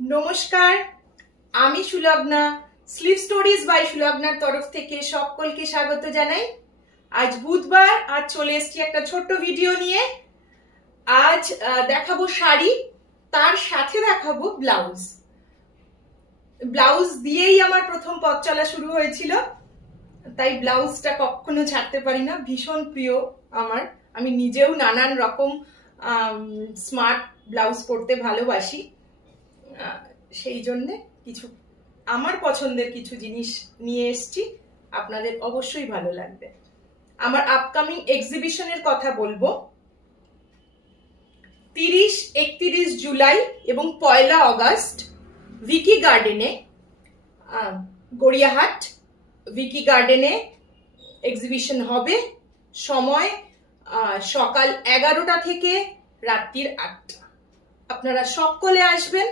নমস্কার, আমি Sulagna. Slip stories by সুলগ্নার তরফ থেকে সকলকে স্বাগত জানাই। আজ বুধবার, আজ চলে এসেছি একটা ছোট্ট ভিডিও নিয়ে। আজ দেখাবো শাড়ি, তার সাথে দেখাবো ব্লাউজ। ব্লাউজ দিয়েই আমার প্রথম পথ চলা শুরু হয়েছিল, তাই ব্লাউজটা কখনো ছাড়তে পারি না, ভীষণ প্রিয় আমার। আমি নিজেও নানান রকম স্মার্ট ব্লাউজ পরতে ভালোবাসি, সেই জন্যে কিছু আমার পছন্দের কিছু জিনিস নিয়ে এসেছি, আপনাদের অবশ্যই ভালো লাগবে। আমার আপকামিং এক্সিবিশনের কথা বলবো। 30-31 জুলাই এবং 1 অগস্ট ভিকি গার্ডেনে, গড়িয়াহাট ভিকি গার্ডেনে এক্সিবিশন হবে। সময় সকাল 11টা থেকে রাত্রির 8টা। আপনারা সকলে আসবেন,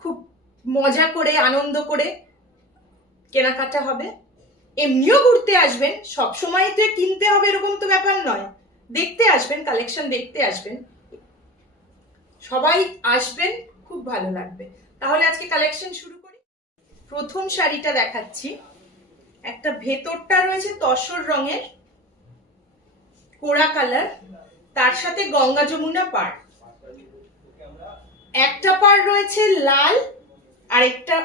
খুব মজা করে আনন্দ করে কেনাকাটা হবে। এমনিও ঘুরতে আসবেন, সবসময় তো কিনতে হবে এরকম তো ব্যাপার নয়, দেখতে আসবেন, কালেকশন দেখতে আসবেন, সবাই আসবেন, খুব ভালো লাগবে। তাহলে আজকে কালেকশন শুরু করি। প্রথম শাড়িটা দেখাচ্ছি, একটা ভেতরটা রয়েছে তসর রঙের কোড়া কালার, তার সাথে গঙ্গা যমুনা পাড়। একটা পাড় রয়েছে লাল আর একটা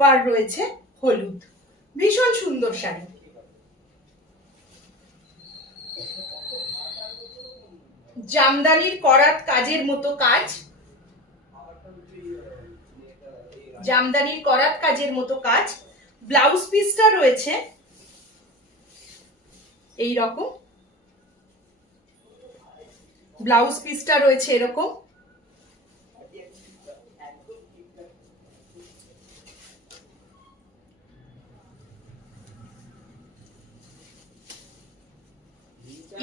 পাড় রয়েছে হলুদ। ভীষণ সুন্দর শাড়ি। জামদানির করাত কাজের মতো কাজ, জামদানির করাত কাজের মতো কাজ। ব্লাউজ পিসটা রয়েছে এই রকম, ব্লাউজ পিসটা রয়েছে এরকম।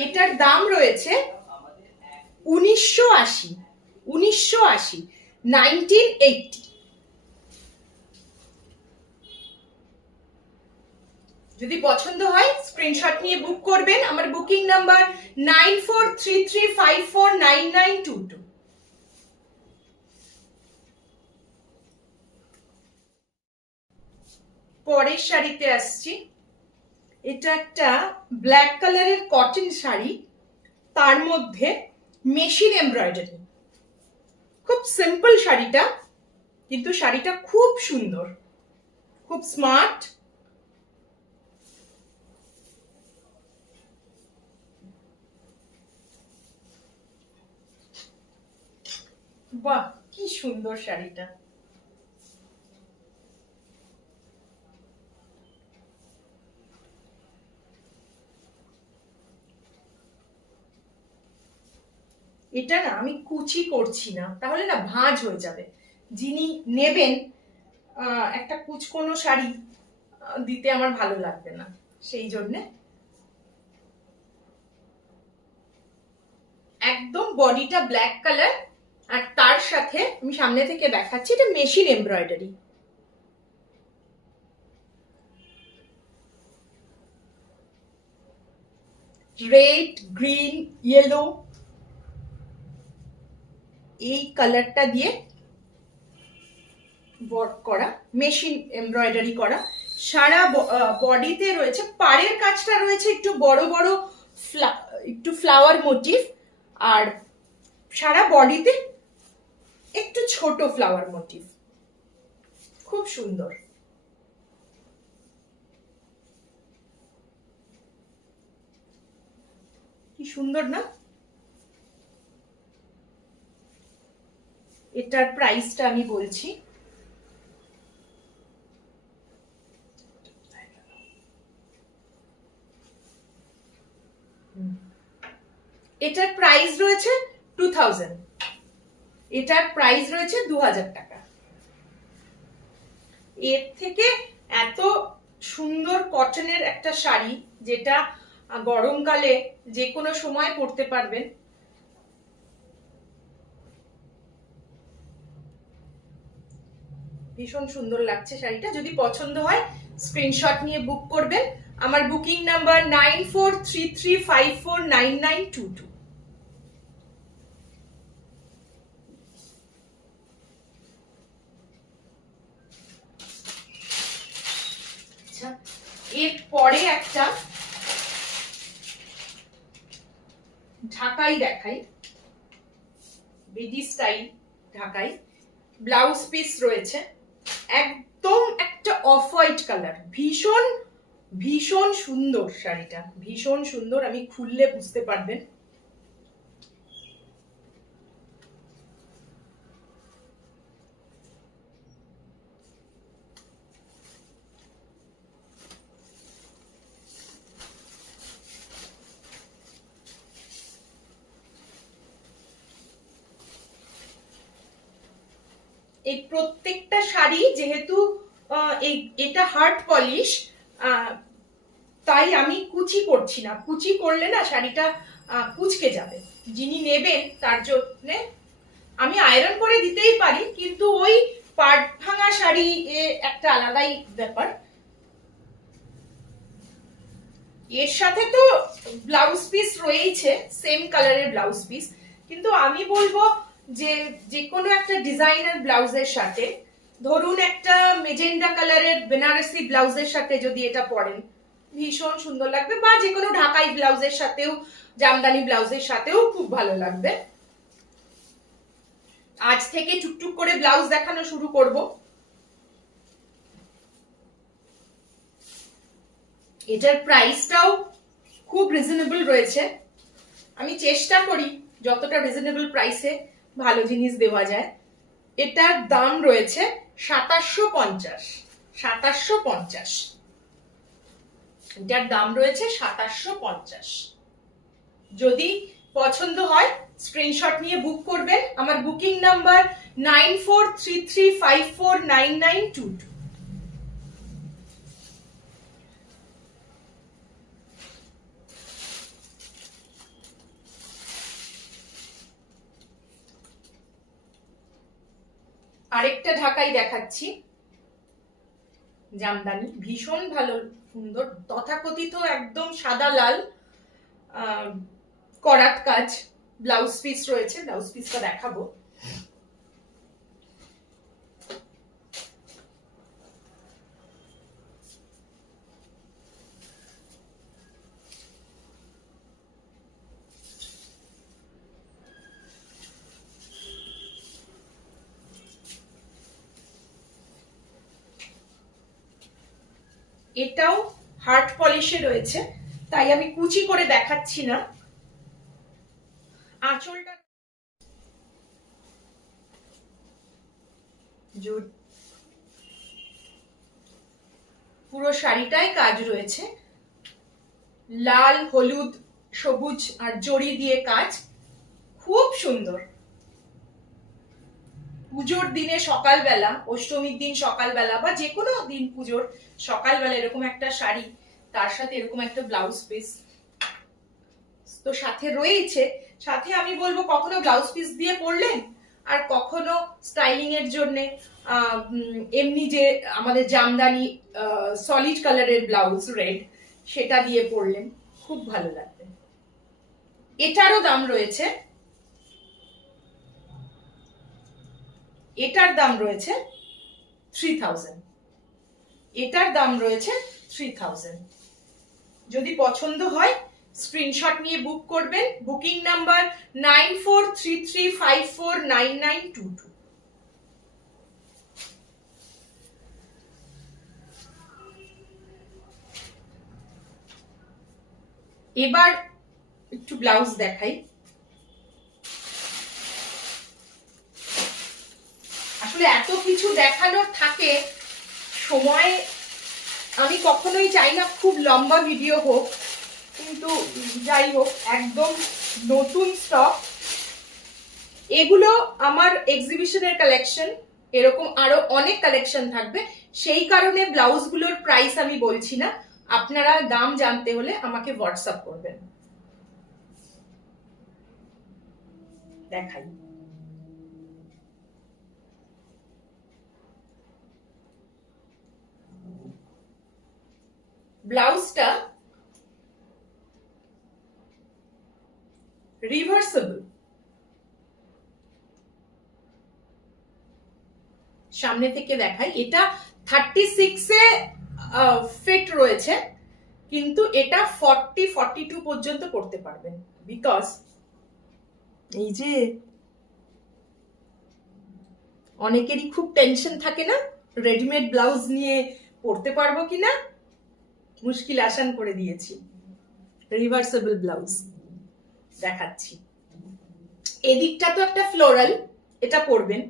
এটার দাম রয়েছে 1980। যদি পছন্দ হয় স্ক্রিনশট নিয়ে বুক করবেন। আমার বুকিং নাম্বার 9433549922। পরের শাড়িতে আসছি। এটা একটা ব্ল্যাক কালারের কটন শাড়ি, তার মধ্যে মেশিন এমব্রয়ডারি। খুব সিম্পল শাড়িটা, কিন্তু শাড়িটা খুব সুন্দর, খুব স্মার্ট। বাহ, কি সুন্দর শাড়িটা। এটা না আমি কুচি করছি না, তাহলে না ভাঁজ হয়ে যাবে। যিনি নেবেন একটা কুচকোনো শাড়ি দিতে আমার ভালো লাগবে না, সেই জন্য একদম বডিটা ব্ল্যাক কালার, আর তার সাথে আমি সামনে থেকে দেখাচ্ছি, এটা machine embroidery. Red, green, yellow, এই কালারটা দিয়ে ওয়ার্ক করা, মেশিন এমব্রয়ডারি করা। সারা বডিতে রয়েছে, পাড়ের কাজটা রয়েছে একটু বড় বড়, একটু ফ্লাওয়ার মোটিভ, আর সারা বডিতে একটু ছোট ফ্লাওয়ার মোটিভ। খুব সুন্দর। কি সুন্দর না? এটার প্রাইসটা আমি বলছি। এটার প্রাইস রয়েছে 2000, এটার প্রাইস রয়েছে 2000 টাকা। এর থেকে এত সুন্দর কটনের একটা শাড়ি, যেটা গরমকালে যে কোনো সময় পরতে পারবেন, ভীষণ সুন্দর লাগছে শাড়িটা। যদি পছন্দ হয় স্ক্রিনশট নিয়ে বুক করবেন। আমার বুকিং নাম্বার 9433549922। এর পরে একটা ঢাকাই দেখাই, বেডি স্টাইল ঢাকাই। ব্লাউজ পিস রয়েছে একদম একটা অফ হোয়াইট কালার, ভীষণ ভীষণ সুন্দর শাড়িটা, ভীষণ সুন্দর। আমি খুললে বুঝতে পারবেন। এই প্রত্যেকটা শাড়ি যেহেতু এটা হার্ড পলিশ, তাই আমি কুচি করছি না। কুচি করলে না শাড়িটা কুচকে যাবে। যিনি নেবেন তার জন্য আমি আয়রন করে দিতেই পারি, কিন্তু ওই পাট ভাঙা শাড়ি একটা আলাদাই ব্যাপার। এর সাথে তো ব্লাউজ পিস রয়েছে, সেম কালারের ব্লাউজ পিস, কিন্তু আমি বলবো যে কোনো একটা ডিজাইনার ব্লাউজের সাথে, ধরুন একটা মেজেন্ডা কালারের বেনারসি ব্লাউজের সাথে যদি এটা পরেন ভীষণ সুন্দর লাগবে, বা যে কোনো ঢাকাই ব্লাউজের সাথেও, জামদানি ব্লাউজের সাথেও খুব ভালো লাগবে। আজ থেকে টুকটুক করে ব্লাউজ দেখানো শুরু করব। এটার প্রাইসটাও খুব রিজনেবল রয়েছে। আমি চেষ্টা করি যতটা রিজনেবল প্রাইসে ভালো জিনিস দেওয়া যায়। এটার দাম রয়েছে 2750। 2750 এটার দাম রয়েছে 2750। যদি পছন্দ হয় স্ক্রিনশট নিয়ে বুক করবেন। আমার বুকিং নাম্বার 9433549922। আরেকটা ঢাকাই দেখাচ্ছি, জামদানি, ভীষণ ভালো সুন্দর, তথাকথিত একদম সাদা লাল করাত কাজ ব্লাউজ পিস রয়েছে। ব্লাউজ পিসটা দেখাবো। এটাও হার্ড পলিশে রয়েছে, তাই আমি কুচি করে দেখাচ্ছি না। আঁচলটা পুরো শাড়িটায় কাজ রয়েছে, লাল, হলুদ, সবুজ আর জড়ি দিয়ে কাজ, খুব সুন্দর। পুজোর দিনে সকালবেলা, অষ্টমীর দিন সকালবেলা, বা যে কোনো দিন পুজোর সকালবেলা এরকম একটা শাড়ি, তার সাথে এরকম একটা ব্লাউজ পিস তো সাথে রয়েছে। সাথে আমি বলবো কখনো ব্লাউজ পিস দিয়ে পরলেন, আর কখনো স্টাইলিং এর জন্য এমনি যে আমাদের জামদানি সলিড কালারের ব্লাউজ রেড, সেটা দিয়ে পরলেন, খুব ভালো লাগবে। এটারও দাম রয়েছে, এটার দাম রয়েছে 3000। এটার দাম রয়েছে 3000। যদি পছন্দ হয় স্ক্রিনশট নিয়ে বুক করবেন। Booking number 9433549922। এবার একটু ব্লাউজ দেখাই। আসলে এত কিছু দেখানোর থাকে, সময় আমি কখনোই চাই না খুব লম্বা ভিডিও হোক, কিন্তু যাই হোক, একদম নতুন স্টক এগুলো। আমার এক্সিবিশনের কালেকশন, এরকম আরো অনেক কালেকশন থাকবে, সেই কারণে ব্লাউজগুলোর প্রাইস আমি বলছি না। আপনারা দাম জানতে হলে আমাকে হোয়াটসঅ্যাপ করবেন। দেখাই, ব্লাউজটা রিভার্সেবল, সামনে থেকে দেখাই। এটা 36 এ ফিট রয়েছে, কিন্তু এটা 42 পর্যন্ত করতে পারবেন, বিকজ এই যে অনেকেরই খুব টেনশন থাকে না রেডিমেড ব্লাউজ নিয়ে পরতে পারবো কিনা, মুশকিল আসান করে দিয়েছি। রিভার্সেবল ব্লাউজ দেখাচ্ছি। এদিকটা তো একটা ফ্লোরাল, এটা পরবেন,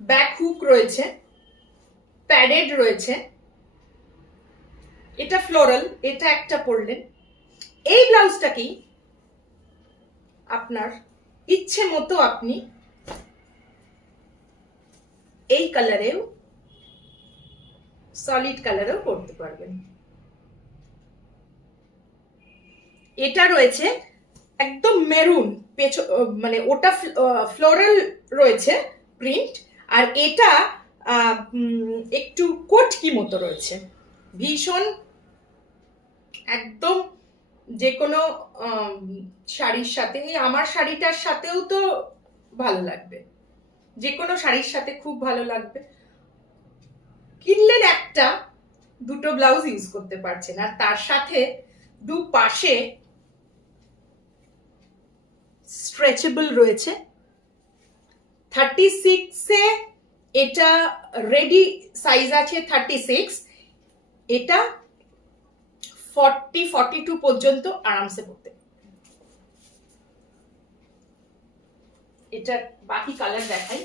ব্যাক হুক রয়েছে, প্যাডেড রয়েছে, এটা ফ্লোরাল, এটা একটা পরলেন। এই ব্লাউজটাকেই আপনার ইচ্ছে মতো আপনি এই কালারেও, সলিড কালারেও করতে পারবেন। এটা রয়েছে একদম মেরুন, মানে ওটা ফ্লোরাল রয়েছে প্রিন্ট, আর এটা একটু কোটকি মতো রয়েছে, ভীষণ একদম যে কোনো শাড়ির সাথে, আমার শাড়িটার সাথেও তো ভালো লাগবে, যে কোনো শাড়ির সাথে খুব ভালো লাগবে। কিনলেন একটা, দুটো ব্লাউজ ইউজ করতে পারছেন, আর তার সাথে দুপাশে স্ট্রেচেবল রয়েছে। 36-এ এটা রেডি সাইজ আছে 36, এটা 42 পর্যন্ত আরামসে পড়তে। এটার বাকি কালার দেখাই।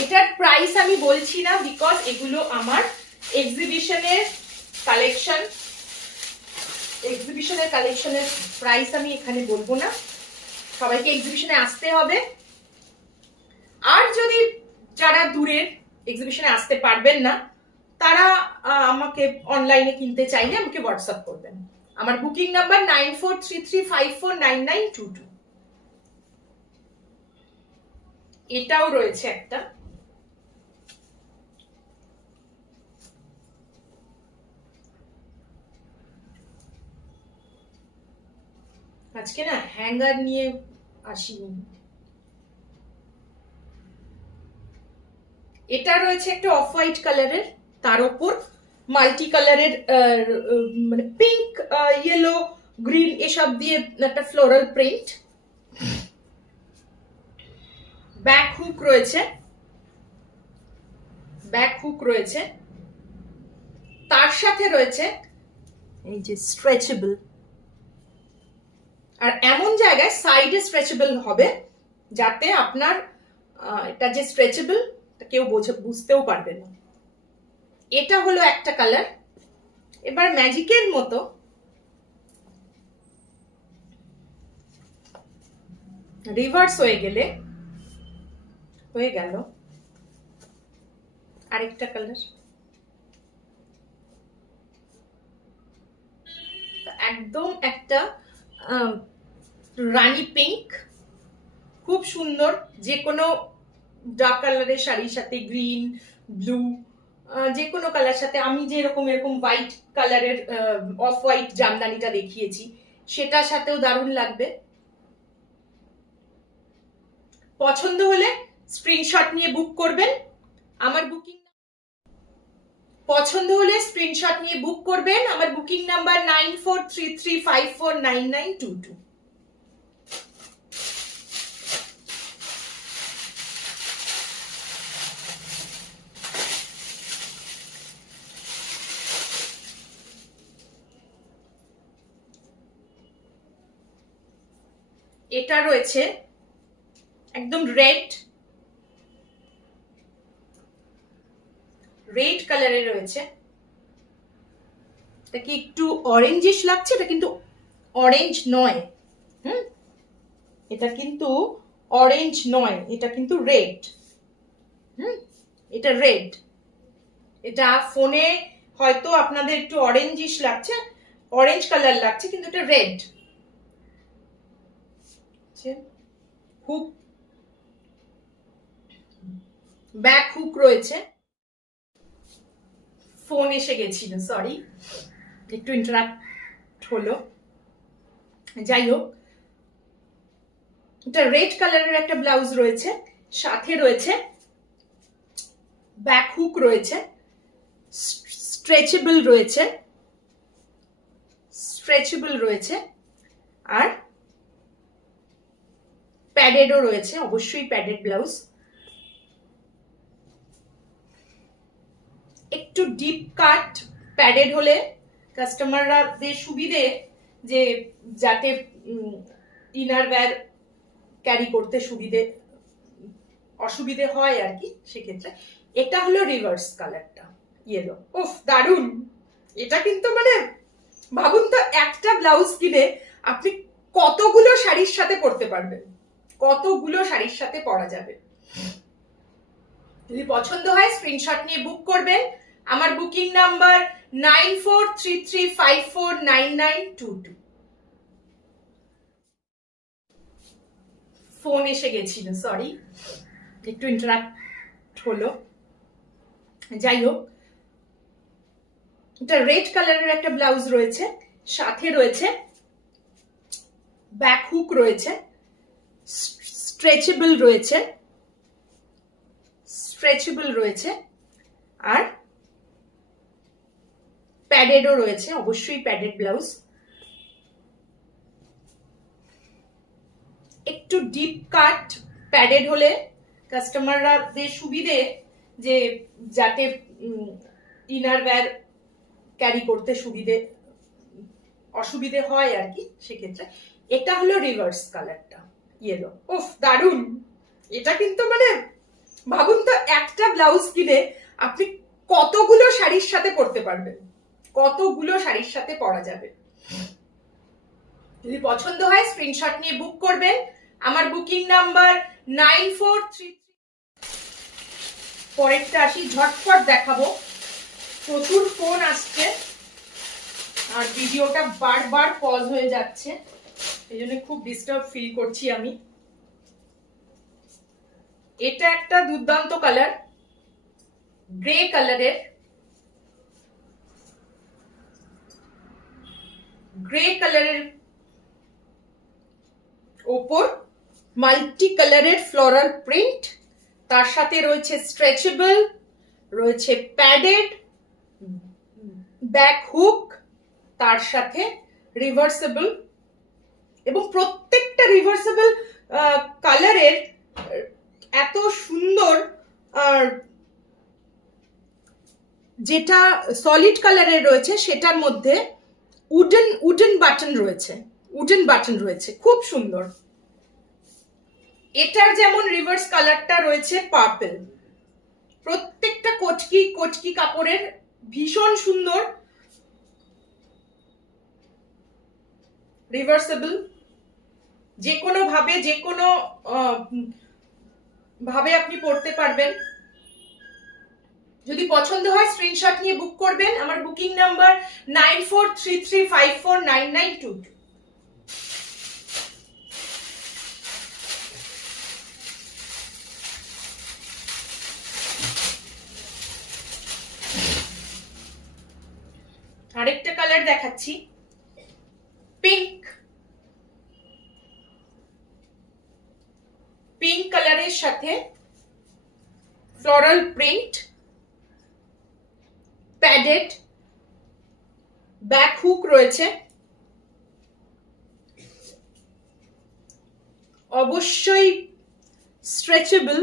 এটার প্রাইস আমি বলছি না, বিকজ এগুলো আমার এক্সিবিশনের কালেকশনের প্রাইস আমি এখানে বলবো না, সবাইকে এক্সিবিশনে আসতে হবে। আর যদি যারা দূরের এক্সিবিশনে আসতে পারবেন না, তারা আমাকে অনলাইনে কিনতে চাইলে আমাকে হোয়াটসঅ্যাপ করবেন। আমার বুকিং নাম্বার 9433549922। এটাও রয়েছে একটা, আজকে না হ্যাঙ্গার নিয়ে আসিনি। এটা রয়েছে একটা অফ হোয়াইট কালারের, তার উপর মাল্টি কালারের মানে পিঙ্ক, ইয়েলো, গ্রিন এসব দিয়ে একটা ফ্লোরাল প্রিন্ট। ব্যাক হুক রয়েছে, তার সাথে রয়েছে এই যে স্ট্রেচেবল, আর এমন জায়গায় সাইডে স্ট্রেচেবল হবে যাতে আপনার এটা যে স্ট্রেচেবল কেউ বুঝতেও পারবে না। এটা হলো একটা কালার। এবার ম্যাজিকের মতো রিভার্স হয়ে গেল আরেকটা কালার, একদম একটা রানী পিঙ্ক, খুব সুন্দর। যে কোনো ডার্ক কালারের শাড়ির সাথে, গ্রিন, ব্লু, যে কোনো কালার সাথে, আমি যে এরকম হোয়াইট কালারের অফ হোয়াইট জামদানিটা দেখিয়েছি সেটার সাথেও দারুণ লাগবে। পছন্দ হলে স্ক্রিনশট নিয়ে বুক করবেন। আমার বুকিং নাম্বার 9433549922। এটা রয়েছে একদম রেড কালারের রয়েছে, এটা কি একটু অরেঞ্জিশ লাগছে, এটা কিন্তু অরেঞ্জ নয়, এটা কিন্তু অরেঞ্জ নয়, এটা কিন্তু রেড। এটা রেড, এটা ফোনে হয়তো আপনাদের একটু অরেঞ্জিশ লাগছে, অরেঞ্জ কালার লাগছে, কিন্তু এটা রেড। হুক, ব্যাক হুক রয়েছে। ফোন এসে গেছিল, সরি, একটু ইন্টারাপ্ট হলো। যাই হোক, এটা রেড কালারের একটা ব্লাউজ রয়েছে, সাথে রয়েছে ব্যাক হুক রয়েছে, স্ট্রেচেবল রয়েছে, আর প্যাডেডও রয়েছে, অবশ্যই প্যাডেড ব্লাউজ। একটু ডিপ কাট প্যাডেড হলে কাস্টমারদের সুবিধে, যে যাতে ইনার ওয়্যার ক্যারি করতে অসুবিধে হয় আর কি, সেক্ষেত্রে। এটা হলো রিভার্স কালারটা, ইয়েলো। উফ, দারুন! এটা কিন্তু মানে ভাবুন তো, একটা ব্লাউজ কিনে আপনি কতগুলো শাড়ির সাথে পরতে পারবেন, কতগুলো শাড়ির সাথে পরা যাবে। যদি পছন্দ হয় স্ক্রিনশট নিয়ে বুক করবেন। আমার বুকিং নাম্বার 9433549922। ফোন এসে গেছিল, সরি, একটু ইন্টারাপ্ট হলো। যাই হোক, এটা রেড কালারের একটা ব্লাউজ রয়েছে, সাথে রয়েছে ব্যাক হুক রয়েছে, স্ট্রেচেবল রয়েছে, আর প্যাডেডও রয়েছে, অবশ্যই প্যাডেড ব্লাউজ। একটু ডিপ কাট প্যাডেড হলে কাস্টমারদের সুবিধে, যে যাতে ইনার ওয়্যার ক্যারি করতে অসুবিধে হয় আর কি, সেক্ষেত্রে। এটা হলো রিভার্স কালারটা, ইয়েলো। উফ, দারুন! এটা কিন্তু মানে ভাবুন তো, একটা ব্লাউজ কিনে আপনি কতগুলো শাড়ির সাথে পরতে পারবেন, কতগুলো শাড়ির সাথে পরা যাবে। যদি পছন্দ হয় স্ক্রিনশট নিয়ে বুক করবেন। আমার বুকিং নাম্বার 9433। পরেরটা আসি, ঝটপট দেখাবো, প্রচুর ফোন আসছে আর ভিডিওটা বারবার পজ হয়ে যাচ্ছে, এই জন্য খুব ডিস্টার্ব ফিল করছি আমি। এটা একটা দুর্দান্ত কালার, গ্রে কালারের, ওপর মাল্টি কালারের ফ্লোরাল প্রিন্ট, তার সাথে রয়েছে স্ট্রেচেবল, রয়েছে প্যাডেড, ব্যাক হুক, তার সাথে রিভার্সেবল, এবং প্রত্যেকটা রিভার্সেবল কালারের এত সুন্দর, যেটা সলিড কালারের রয়েছে সেটার মধ্যে উডেন বাটন রয়েছে, খুব সুন্দর। এটার যেমন রিভার্স কালারটা রয়েছে পার্পল, প্রত্যেকটা কচকি কাপড়ের ভীষণ সুন্দর, রিভার্সেবল, যে কোনো ভাবে আপনি পড়তে পারবেন। যদি পছন্দ হয় স্ক্রিনশট নিয়ে বুক করবেন। আমার বুকিং নাম্বার 9433549922। আরেকটা কালার দেখাচ্ছি, পিঙ্ক কালারের সাথে floral print, padded, back hook রয়েছে, অবশ্যই স্ট্রেচেবল,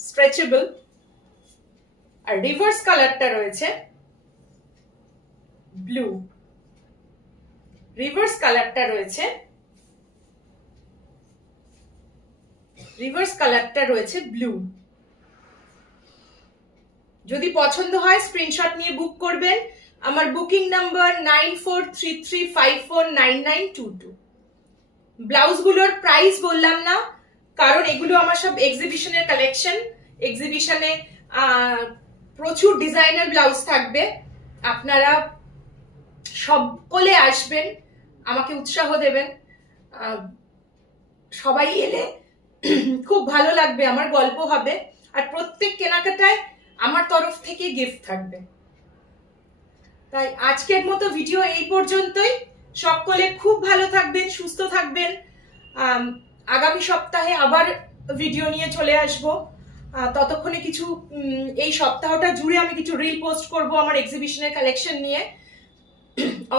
স্ট্রেচেবল, আর রিভার্স কালারটা রয়েছে ব্লু, যদি পছন্দ হয় স্ক্রিনশট নিয়ে বুক করবেন। আমার বুকিং নাম্বার 9433549922। ব্লাউজগুলোর প্রাইস বললাম না, কারণ এগুলো আমার সব এক্সিবিশনের কালেকশন। এক্সিবিশনে প্রচুর ডিজাইনার ব্লাউজ থাকবে, আপনারা সকলে আসবেন, আমাকে উৎসাহ দেবেন। সবাই এলে খুব ভালো লাগবে, আমার গল্প হবে, আর প্রত্যেক কেনাকাটায় আমার তরফ থেকে গিফট থাকবে। তাই আজকের মতো ভিডিও এই পর্যন্তই। সকলে খুব ভালো থাকবেন, সুস্থ থাকবেন। আগামী সপ্তাহে আবার ভিডিও নিয়ে চলে আসব। ততক্ষণে কিছু এই সপ্তাহটা জুড়ে আমি কিছু রিল পোস্ট করব আমার এক্সিবিশনের কালেকশন নিয়ে।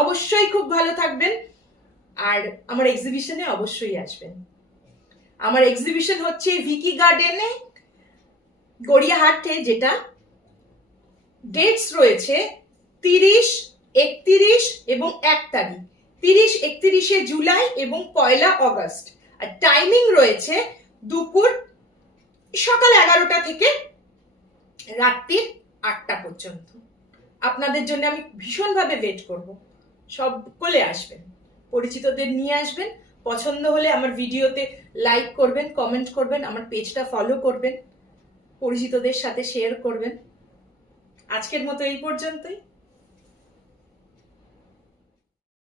অবশ্যই খুব ভালো থাকবেন আর আমার এক্সিবিশনে অবশ্যই আসবেন। আমার এক্সিবিশন হচ্ছে ভিকি গার্ডেনে, গড়িয়াহাটে, যেটা ডেটস রয়েছে 30, 31 এবং 1 তারিখ, 30-31 জুলাই এবং 1 আগস্ট। আর টাইমিং রয়েছে সকাল 11টা থেকে রাত্রির 8টা পর্যন্ত। আপনাদের জন্য আমি ভীষণভাবে ওয়েট করব। সকলে আসবেন, পরিচিতদের নিয়ে আসবেন। পছন্দ হলে আমার ভিডিওতে লাইক করবেন, কমেন্ট করবেন, আমার পেজটা ফলো করবেন, পরিচিতদের সাথে শেয়ার করবেন। আজকের মতো এই পর্যন্তই।